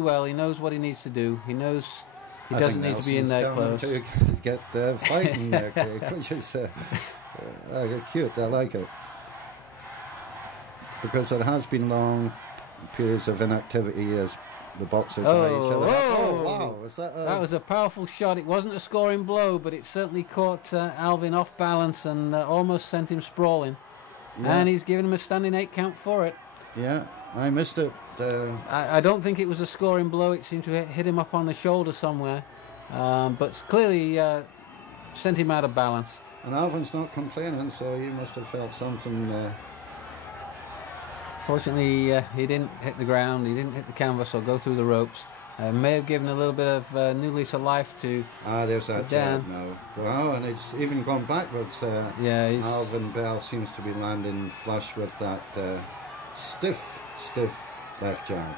well. He knows what he needs to do. He knows he doesn't need to be in there close. To get fighting there, Craig, which is cute. I like it. Because there has been long periods of inactivity as the boxers eye each other. Oh, wow. Was that was a powerful shot. It wasn't a scoring blow, but it certainly caught Alvin off balance and almost sent him sprawling. Yeah. And he's given him a standing 8 count for it. Yeah, I missed it. I don't think it was a scoring blow. It seemed to hit him up on the shoulder somewhere. But clearly sent him out of balance. And Alvin's not complaining, so he must have felt something... Fortunately, he didn't hit the ground, he didn't hit the canvas or go through the ropes. May have given a little bit of new lease of life to there's that Dan. Now. Wow, and it's even gone backwards. Yeah, Alvin Bell seems to be landing flush with that stiff left jab.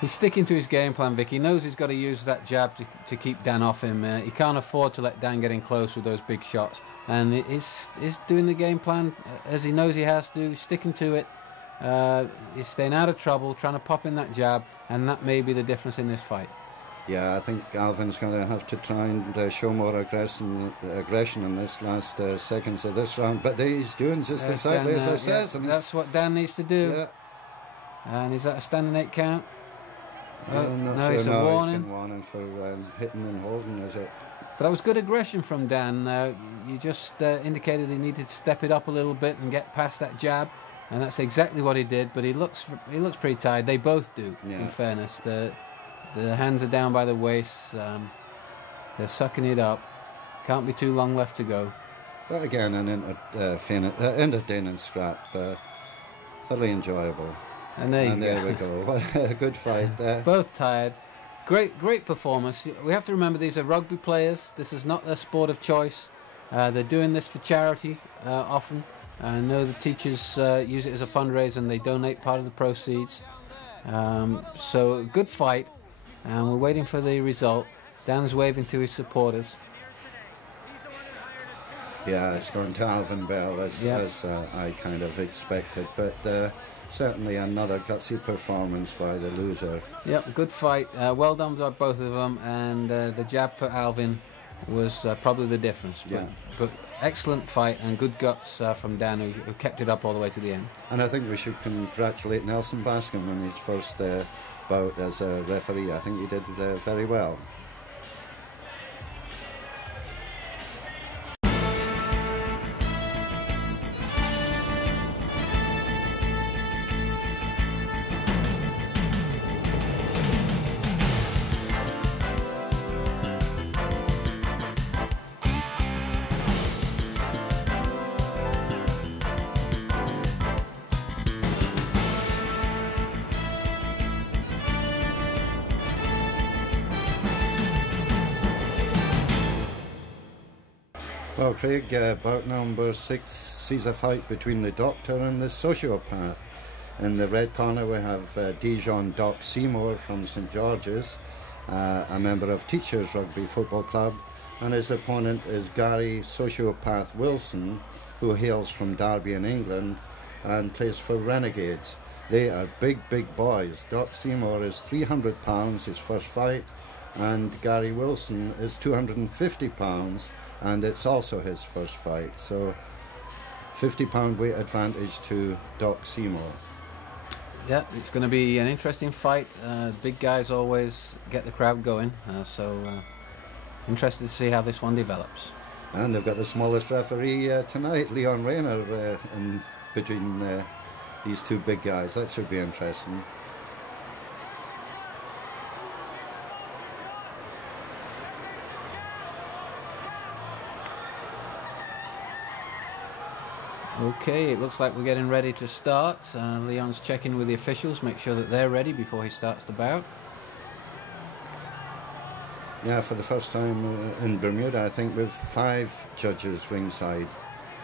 He's sticking to his game plan, Vic. He knows he's got to use that jab to keep Dan off him. He can't afford to let Dan get in close with those big shots. And he's doing the game plan as he knows he has to, sticking to it. He's staying out of trouble, trying to pop in that jab, and that may be the difference in this fight. Yeah, I think Alvin's going to have to try and show more aggression in this last seconds of this round. But he's doing just exactly as I says. And that's what Dan needs to do. Yeah. And is that a standing 8 count? No, it's a warning. He's warning for hitting and holding, is it? But that was good aggression from Dan. You just indicated he needed to step it up a little bit and get past that jab. And that's exactly what he did, but he looks pretty tired. They both do, in fairness. The hands are down by the waist. They're sucking it up. Can't be too long left to go. But again, an entertaining scrap. Thoroughly enjoyable. And there we go. What a good fight. Both tired. Great performance. We have to remember these are rugby players. This is not their sport of choice. They're doing this for charity often. I know the teachers use it as a fundraiser and they donate part of the proceeds. So a good fight, and we're waiting for the result. Dan's waving to his supporters. Yeah, it's going to Alvin Bell as I kind of expected, but certainly another gutsy performance by the loser. Yep, good fight. Well done by both of them, and the jab for Alvin was probably the difference. But excellent fight and good guts from Dan, who kept it up all the way to the end. And I think we should congratulate Nelson Bascom on his first bout as a referee. I think he did very well. Well, Craig, bout number 6 sees a fight between the doctor and the sociopath. In the red corner we have Dejon Doc Seymour from St George's, a member of Teachers Rugby Football Club, and his opponent is Gary Sociopath Wilson, who hails from Derby in England and plays for Renegades. They are big boys. Doc Seymour is 300 pounds, his first fight, and Gary Wilson is 250 pounds. And it's also his first fight, so 50-pound weight advantage to Doc Seymour. Yeah, it's going to be an interesting fight. Big guys always get the crowd going, so interested to see how this one develops. And they've got the smallest referee tonight, Leon Rayner, in between these two big guys. That should be interesting. Okay, it looks like we're getting ready to start. Leon's checking with the officials, make sure that they're ready before he starts the bout. Yeah, for the first time in Bermuda, I think we've 5 judges ringside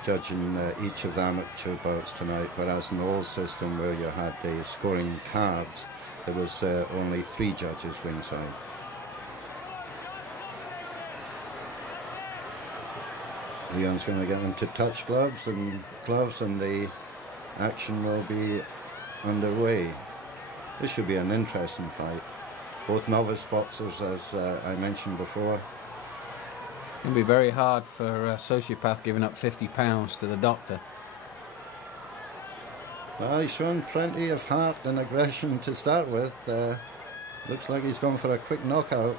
judging each of the amateur bouts tonight, whereas in the old system where you had the scoring cards, there was only 3 judges ringside. Leon's going to get them to touch gloves, and the action will be underway. This should be an interesting fight. both novice boxers, as I mentioned before. It's going to be very hard for a sociopath giving up 50 pounds to the doctor. Well, he's shown plenty of heart and aggression to start with. Looks like he's going for a quick knockout.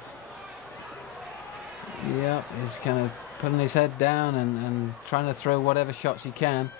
Yeah, he's kind of putting his head down and trying to throw whatever shots he can.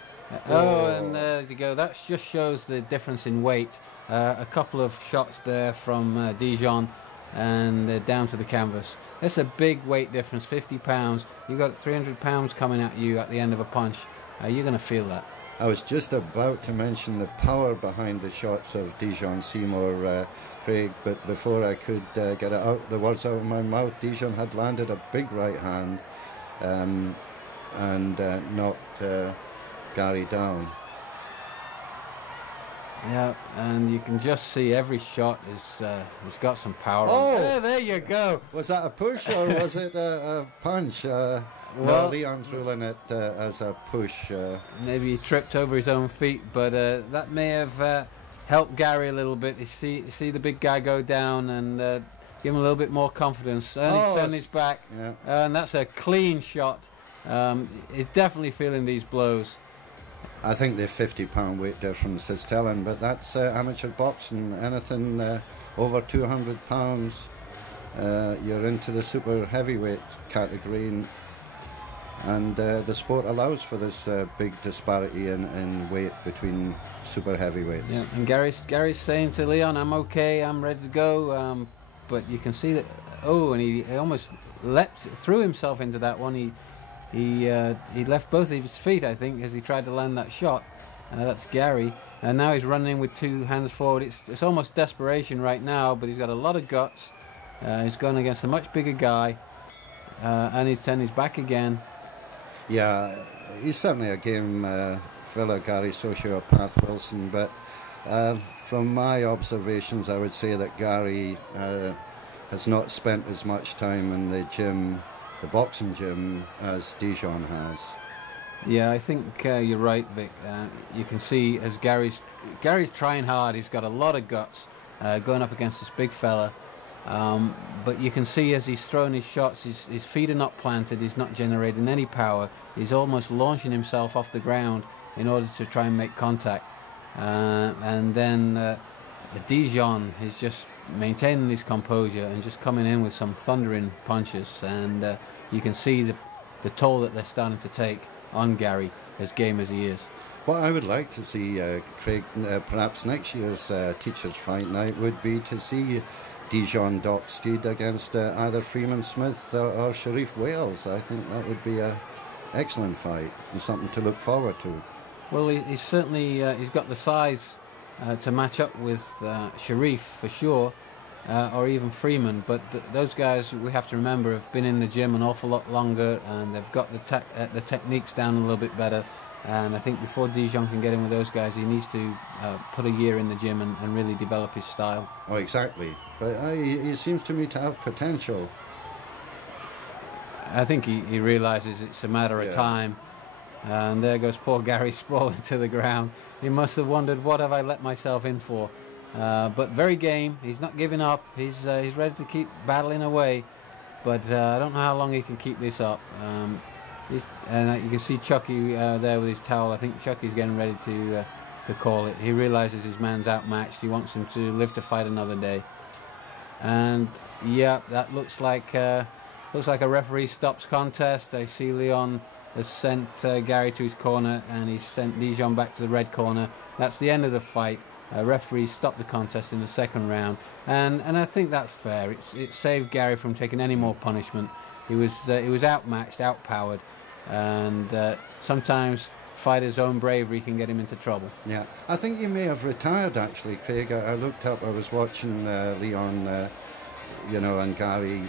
And there you go. That just shows the difference in weight. A couple of shots there from Dejon, and down to the canvas. That's a big weight difference, 50 pounds. You've got 300 pounds coming at you at the end of a punch. You're going to feel that. I was just about to mention the power behind the shots of Dejon Seymour, Craig, but before I could get it out, the words out of my mouth, Dejon had landed a big right hand and knocked Gary down. Yeah, and you can just see every shot is it's got some power. Oh, there you go. Was that a push or was it a punch? Well, Leon's ruling it as a push. Maybe he tripped over his own feet, but that may have helped Gary a little bit. You see the big guy go down and give him a little bit more confidence. And he's turned his back, and that's a clean shot. He's definitely feeling these blows. I think the 50-pound weight difference is telling, but that's amateur boxing. Anything over 200 pounds, you're into the super heavyweight category, and the sport allows for this big disparity in weight between super heavyweights. Yeah, and Gary's saying to Leon, "I'm okay, I'm ready to go," but you can see that. Oh, and he almost threw himself into that one. He left both of his feet, I think, as he tried to land that shot. That's Gary, and now he's running with two hands forward. It's almost desperation right now, but he's got a lot of guts. He's going against a much bigger guy, and he's turned his back again. Yeah, he's certainly a game fella, Gary Sociopath Wilson, but from my observations, I would say that Gary has not spent as much time in the gym, the boxing gym, as Dejon has. Yeah, I think you're right, Vic. You can see as Gary's trying hard. He's got a lot of guts going up against this big fella. But you can see as he's throwing his shots, his feet are not planted. He's not generating any power. He's almost launching himself off the ground in order to try and make contact. And then Dejon is just maintaining his composure and just coming in with some thundering punches. And you can see the toll that they're starting to take on Gary, as game as he is. What I would like to see, Craig, perhaps next year's teachers' fight night would be to see Dejon Doc Steed against either Freeman Smith or Sharif Wales. I think that would be an excellent fight and something to look forward to. Well, he's certainly he's got the size to match up with Sharif for sure, or even Freeman. But those guys, we have to remember, have been in the gym an awful lot longer, and they've got the techniques down a little bit better. And I think before Dejon can get in with those guys, he needs to put a year in the gym and really develop his style. Oh, exactly. But he seems to me to have potential. I think he realizes it's a matter of time. And there goes poor Gary sprawling to the ground. He must have wondered, what have I let myself in for? But very game. He's not giving up. He's ready to keep battling away. But I don't know how long he can keep this up. And you can see Chucky there with his towel. I think Chucky's getting ready to call it. He realizes his man's outmatched. He wants him to live to fight another day. And yeah, that looks like a referee stops contest. I see Leon has sent Gary to his corner, and he's sent Dejon back to the red corner. That's the end of the fight. Referee stopped the contest in the second round, and I think that's fair. It saved Gary from taking any more punishment. He was outmatched, outpowered, and sometimes fighter's own bravery can get him into trouble. Yeah, I think he may have retired actually, Craig. I looked up. I was watching Leon, and Gary.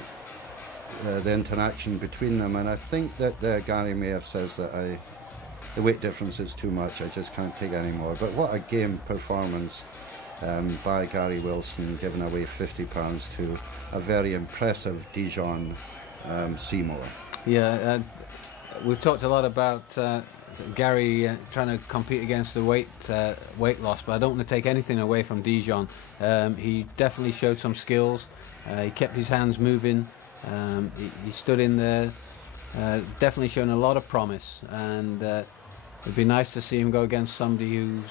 The interaction between them, and I think that Gary may have says that the weight difference is too much. I just can't take any more. But what a game performance by Gary Wilson, giving away 50 pounds to a very impressive Dejon Seymour. Yeah, we've talked a lot about Gary trying to compete against the weight loss, but I don't want to take anything away from Dejon. He definitely showed some skills. He kept his hands moving. He stood in there, definitely shown a lot of promise, and it'd be nice to see him go against somebody who's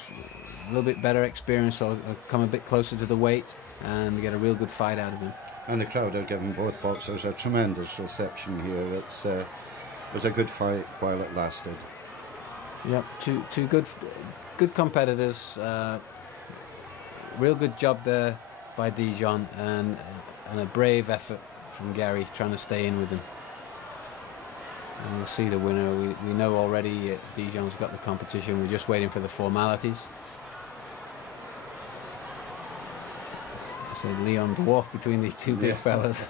a little bit better experienced, or come a bit closer to the weight, and get a real good fight out of him. And the crowd are giving both boxers a tremendous reception here. It was a good fight while it lasted. Yep, two good competitors. Real good job there by Dejon, and a brave effort from Gary trying to stay in with him. And we'll see the winner. We know already Dejon's got the competition. We're just waiting for the formalities. I said Leon dwarf between these two big fellas.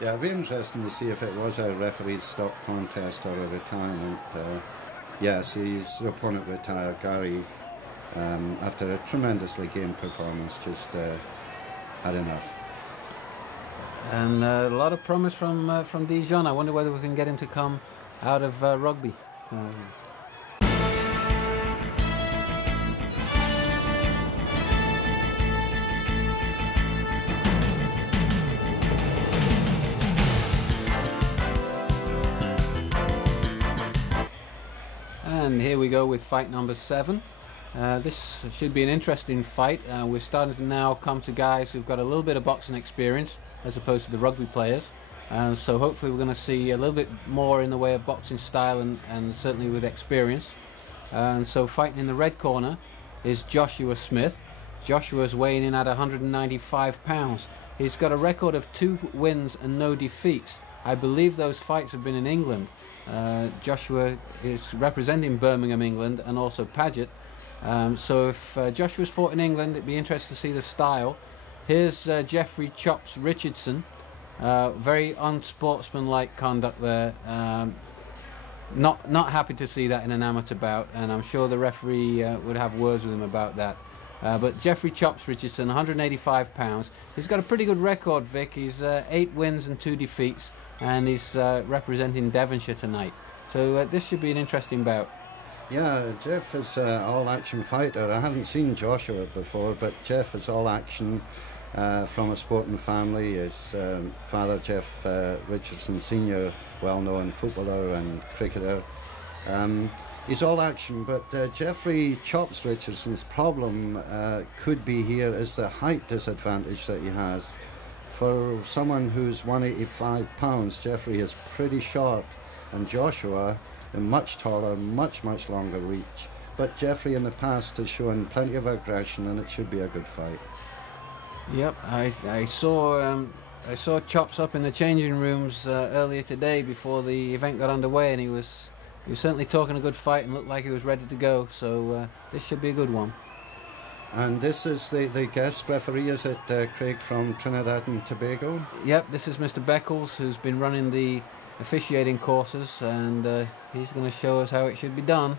Yeah, it'd be interesting to see if it was a referee's stock contest or a retirement. Yes, his opponent retired, Gary, after a tremendously game performance, just had enough. And a lot of promise from Dejon. I wonder whether we can get him to come out of rugby. And here we go with fight number 7. This should be an interesting fight. We're starting to now come to guys who've got a little bit of boxing experience as opposed to the rugby players. So hopefully we're going to see a little bit more in the way of boxing style and certainly with experience. So fighting in the red corner is Joshua Smith. Joshua's weighing in at 195 pounds. He's got a record of 2 wins and no defeats. I believe those fights have been in England. Joshua is representing Birmingham, England, and also Paget. So if Joshua's fought in England, it'd be interesting to see the style. Here's Jeffrey Chops Richardson. Very unsportsmanlike conduct there. Not happy to see that in an amateur bout, and I'm sure the referee would have words with him about that. But Jeffrey Chops Richardson, 185 pounds. He's got a pretty good record, Vic. He's 8 wins and 2 defeats, and he's representing Devonshire tonight. So this should be an interesting bout. Yeah, Jeff is an all-action fighter. I haven't seen Joshua before, but Jeff is all-action from a sporting family. His father, Jeff Richardson Sr., well-known footballer and cricketer. He's all-action, but Jeffrey Chops Richardson's problem could be here is the height disadvantage that he has. For someone who's 185 pounds, Jeffrey is pretty short, and Joshua much taller, much longer reach. But Jeffrey in the past has shown plenty of aggression, and it should be a good fight. Yep, I saw Chops up in the changing rooms earlier today before the event got underway, and he was certainly talking a good fight and looked like he was ready to go. So this should be a good one. And this is the guest referee, is it Craig from Trinidad and Tobago? Yep, this is Mr. Beckles, who's been running the officiating courses, and he's going to show us how it should be done.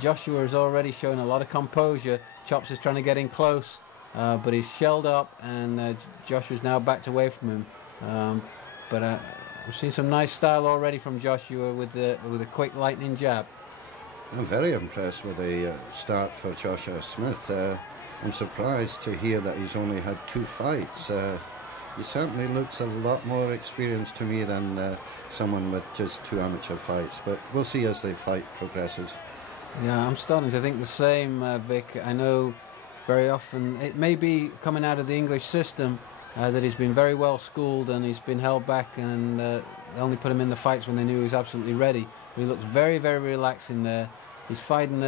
Joshua has already shown a lot of composure. Chops is trying to get in close, but he's shelled up, and Joshua's now backed away from him. But I've seen some nice style already from Joshua with a quick lightning jab. I'm very impressed with the start for Joshua Smith. I'm surprised to hear that he's only had 2 fights. He certainly looks a lot more experienced to me than someone with just 2 amateur fights, but we'll see as the fight progresses. Yeah, I'm starting to think the same, Vic. I know very often it may be coming out of the English system that he's been very well schooled and he's been held back, and they only put him in the fights when they knew he was absolutely ready. But he looks very relaxed in there. He's fighting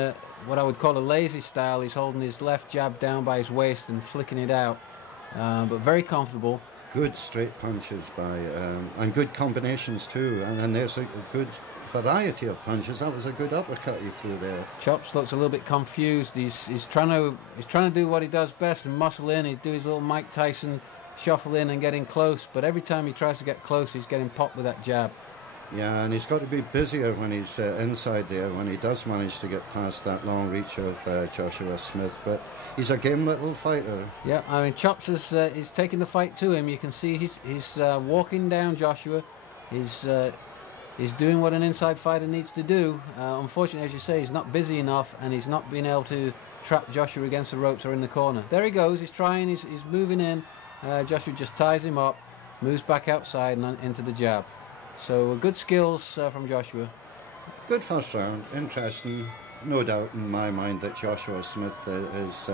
what I would call a lazy style. He's holding his left jab down by his waist and flicking it out, but very comfortable. Good straight punches and good combinations too, and there's a good variety of punches. That was a good uppercut he threw there. Chops looks a little bit confused. He's trying to do what he does best and muscle in. He'd do his little Mike Tyson shuffle in and get in close, but every time he tries to get close, he's getting popped with that jab. Yeah, and he's got to be busier when he's inside there, when he does manage to get past that long reach of Joshua Smith. But he's a game little fighter. Yeah, I mean, Chops is taking the fight to him. You can see he's walking down Joshua. He's He's doing what an inside fighter needs to do. Unfortunately, as you say, he's not busy enough, and he's not being able to trap Joshua against the ropes or in the corner. There he goes. He's trying. He's moving in. Joshua just ties him up, moves back outside and into the jab. So good skills from Joshua. Good first round. Interesting. No doubt in my mind that Joshua Smith has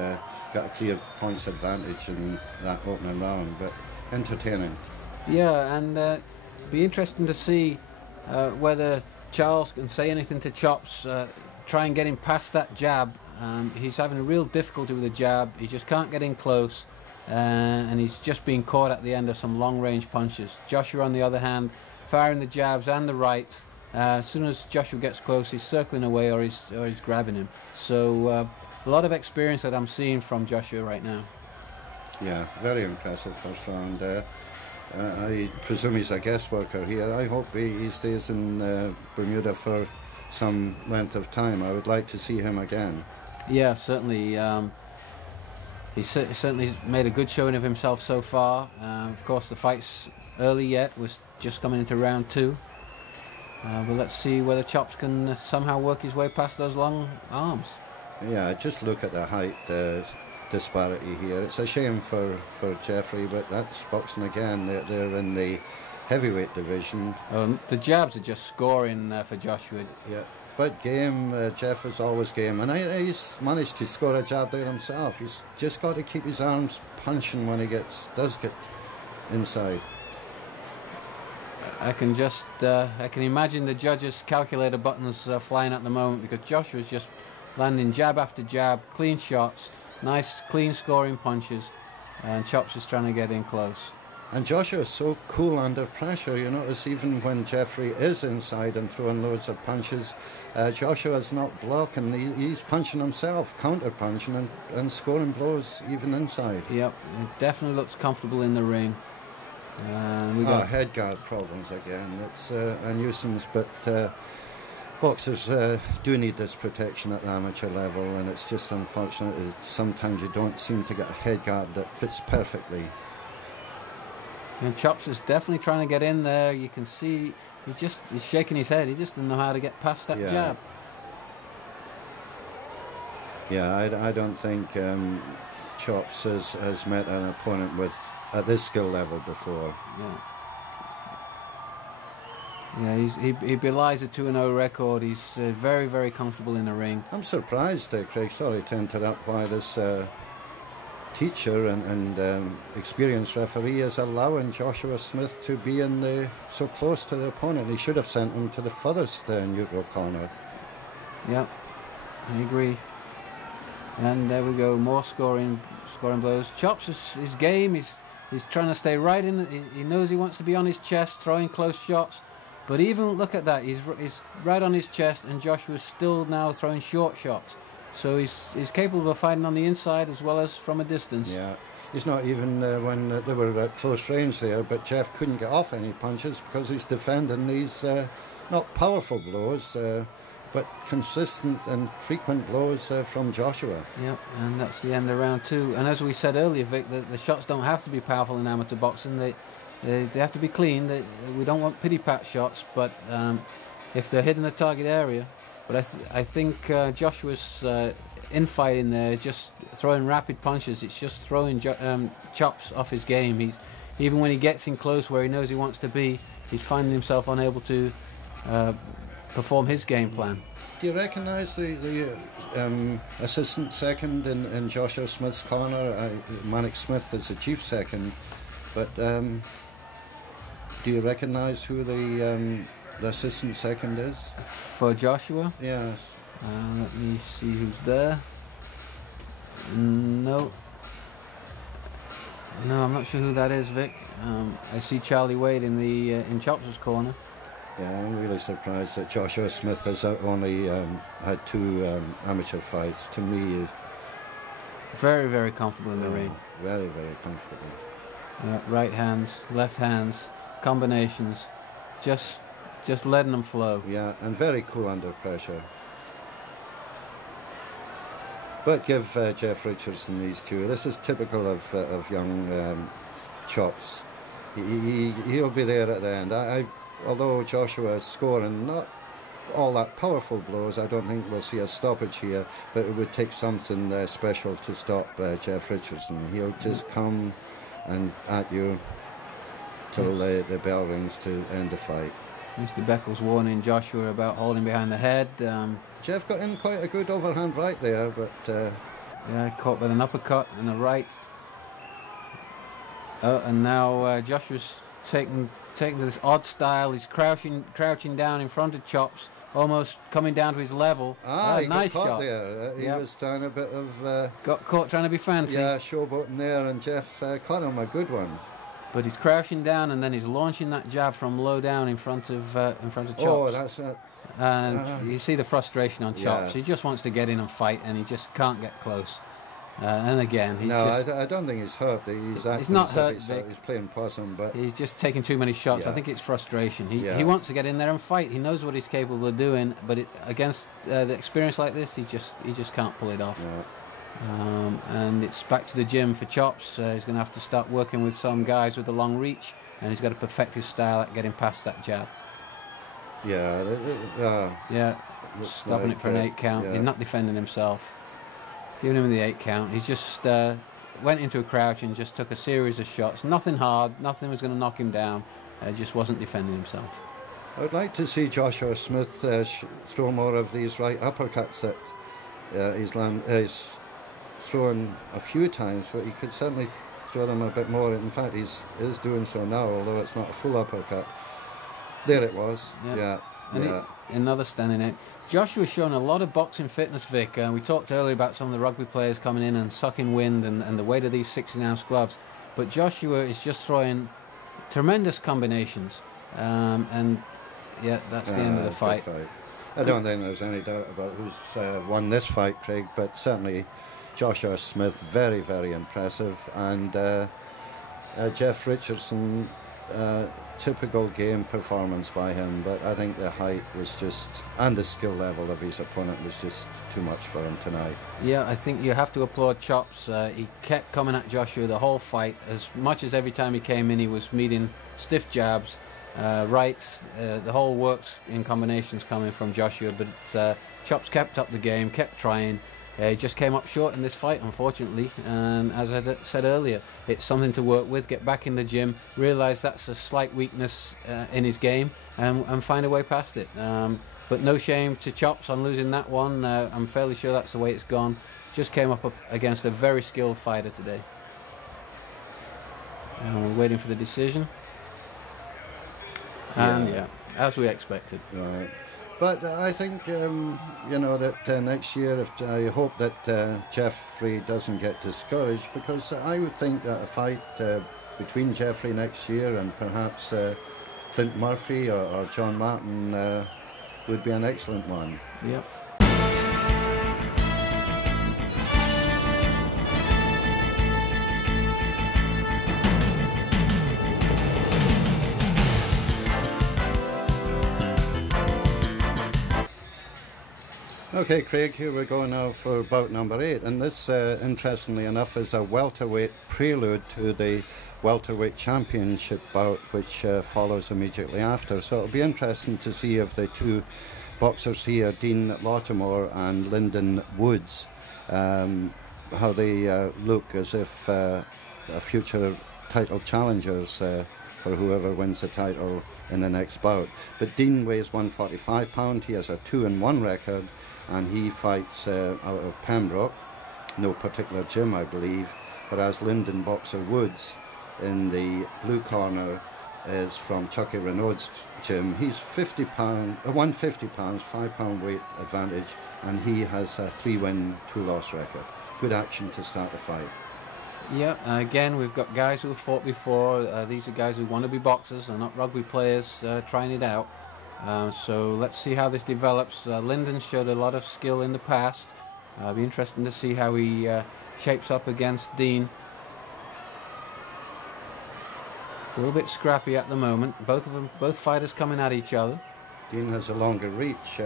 got a clear points advantage in that opening round, but entertaining. Yeah, and be interesting to see whether Charles can say anything to Chops, try and get him past that jab. He's having a real difficulty with the jab. He just can't get in close, and he's just being caught at the end of some long-range punches. Joshua, on the other hand, firing the jabs and the rights. As soon as Joshua gets close, he's circling away or he's grabbing him. So a lot of experience that I'm seeing from Joshua right now. Yeah, very impressive first round. I presume he's a guest worker here. I hope he stays in Bermuda for some length of time. I would like to see him again. Yeah, certainly. He certainly made a good showing of himself so far. Of course, the fight's early yet. We're just coming into round 2. But let's see whether Chops can somehow work his way past those long arms. Yeah, just look at the height disparity here. It's a shame for Jeffrey, but that's boxing again. They're in the heavyweight division. The jabs are just scoring for Joshua. Yeah, but game, Jeff is always game. And he's managed to score a jab there himself. He's just got to keep his arms punching when he does get inside. I can imagine the judges' calculator buttons flying at the moment, because Joshua's just landing jab after jab, clean shots, nice clean scoring punches, and Chops is trying to get in close. And Joshua is so cool under pressure. You notice even when Jeffrey is inside and throwing loads of punches, Joshua's not blocking. He's punching himself, counter punching and scoring blows even inside. Yep, it definitely looks comfortable in the ring. We got head guard problems again. It's a nuisance, but boxers do need this protection at the amateur level, and it's just unfortunate that sometimes you don't seem to get a head guard that fits perfectly. And Chops is definitely trying to get in there. You can see he's shaking his head. He just doesn't know how to get past that jab. Yeah, I don't think Chops has met an opponent at this skill level before. Yeah, he belies a 2-0 record. He's very, very comfortable in the ring. I'm surprised, Craig, sorry to interrupt, why this teacher and experienced referee is allowing Joshua Smith to be so close to the opponent. He should have sent him to the furthest neutral corner. Yeah, I agree. And there we go, more scoring blows. Chops is his game. He's trying to stay right in. He knows he wants to be on his chest, throwing close shots. But even look at that, he's right on his chest, and Joshua's still now throwing short shots. So he's capable of fighting on the inside as well as from a distance. Yeah, he's not even when they were at close range there, but Jeff couldn't get off any punches because he's defending these not powerful blows, but consistent and frequent blows from Joshua. Yep, and that's the end of round 2. And as we said earlier, Vic, the shots don't have to be powerful in amateur boxing. They have to be clean. We don't want pity-pat shots, but if they're hitting the target area. But I think Joshua's infighting there, just throwing rapid punches. It's just throwing Chops off his game. Even when he gets in close where he knows he wants to be, he's finding himself unable to perform his game plan. Do you recognise the assistant second in Joshua Smith's corner? Manic Smith is the chief second, but do you recognise who the assistant second is? For Joshua? Yes. Let me see who's there. No, I'm not sure who that is, Vic. I see Charlie Wade in Chops' corner. Yeah, I'm really surprised that Joshua Smith has only had 2 amateur fights. To me, very, very comfortable in the ring. Very, very comfortable. Right hands, left hands, combinations, just letting them flow. Yeah, and very cool under pressure. But give Jeff Richardson these 2. This is typical of young Chops. He'll be there at the end. although Joshua is scoring not all that powerful blows, I don't think we'll see a stoppage here, but it would take something special to stop Jeff Richardson. He'll just come and at you till the bell rings to end the fight. Mr. Beckles warning Joshua about holding behind the head. Jeff got in quite a good overhand right there, but... yeah, caught with an uppercut and a right. And now Joshua's taking to this odd style. He's crouching down in front of Chops, almost coming down to his level. He nice got caught shot there. He was trying a bit of... got caught trying to be fancy. Yeah, showboating there, and Jeff caught him a good one. But he's crouching down, and then he's launching that jab from low down in front of Chops. Oh, that's it. And you see the frustration on Chops. Yeah. He just wants to get in and fight, and he just can't get close. And again, he's I don't think he's hurt. He's not hurt. He's playing possum, but he's just taking too many shots. I think it's frustration. He wants to get in there and fight. He knows what he's capable of doing, but against the experience like this, he just can't pull it off. No. And it's back to the gym for Chops. He's going to have to start working with some guys with a long reach, and he's got to perfect his style at getting past that jab. Stopping like, it for an 8 count. yeah. He's not defending himself. Giving him the 8 count. He just went into a crouch and just took a series of shots. Nothing hard. Nothing was going to knock him down. Just wasn't defending himself. I'd like to see Joshua Smith throw more of these right uppercuts that he's thrown a few times, but he could certainly throw them a bit more. In fact, he is doing so now, although it's not a full uppercut. There it was. Another standing out. Joshua's shown a lot of boxing fitness, Vic. We talked earlier about some of the rugby players coming in and sucking wind and the weight of these 16-ounce gloves. But Joshua is just throwing tremendous combinations. And that's the end of the fight. I don't think there's any doubt about who's won this fight, Craig, but certainly Joshua Smith, very, very impressive. And Jeff Richardson, typical game performance by him, but I think the height was just, and the skill level of his opponent was just too much for him tonight. Yeah, I think you have to applaud Chops. He kept coming at Joshua the whole fight, as much as every time he came in he was meeting stiff jabs, rights, the whole works in combinations coming from Joshua, but Chops kept up the game, kept trying. He just came up short in this fight, unfortunately, and as I said earlier, it's something to work with. Get back in the gym, realise that's a slight weakness in his game, and find a way past it. But no shame to Chops on losing that one. I'm fairly sure that's the way it's gone. Just came up against a very skilled fighter today. And we're waiting for the decision. And as we expected. Right. But I think, that next year, I hope that Jeffrey doesn't get discouraged, because I would think that a fight between Jeffrey next year and perhaps Clint Murphy or John Martin would be an excellent one. Yep. Okay, Craig, here we go now for bout number 8, and this, interestingly enough, is a welterweight prelude to the welterweight championship bout, which follows immediately after. So it'll be interesting to see if the two boxers here, Dean Latimer and Lyndon Woods, how they look as if future title challengers for whoever wins the title in the next bout. But Dean weighs 145 pounds. He has a 2-1 record, and he fights out of Pembroke, no particular gym, I believe. Whereas Lyndon Boxer Woods in the blue corner is from Chucky Renaud's gym. He's 150 pounds, 5 pound weight advantage, and he has a 3-win, 2-loss record. Good action to start the fight. Yeah, again, we've got guys who have fought before. These are guys who want to be boxers, they're not rugby players trying it out. So let's see how this develops. Lyndon showed a lot of skill in the past. It'll be interesting to see how he shapes up against Dean. A little bit scrappy at the moment. Both fighters coming at each other. Dean has a longer reach.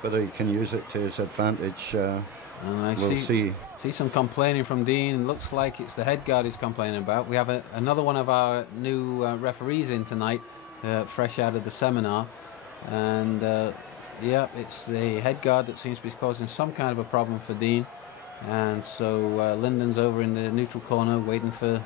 Whether he can use it to his advantage, we'll see. See some complaining from Dean. Looks like it's the head guard he's complaining about. We have another one of our new referees in tonight, fresh out of the seminar, and yeah, it's the head guard that seems to be causing some kind of a problem for Dean, and so Lyndon's over in the neutral corner waiting for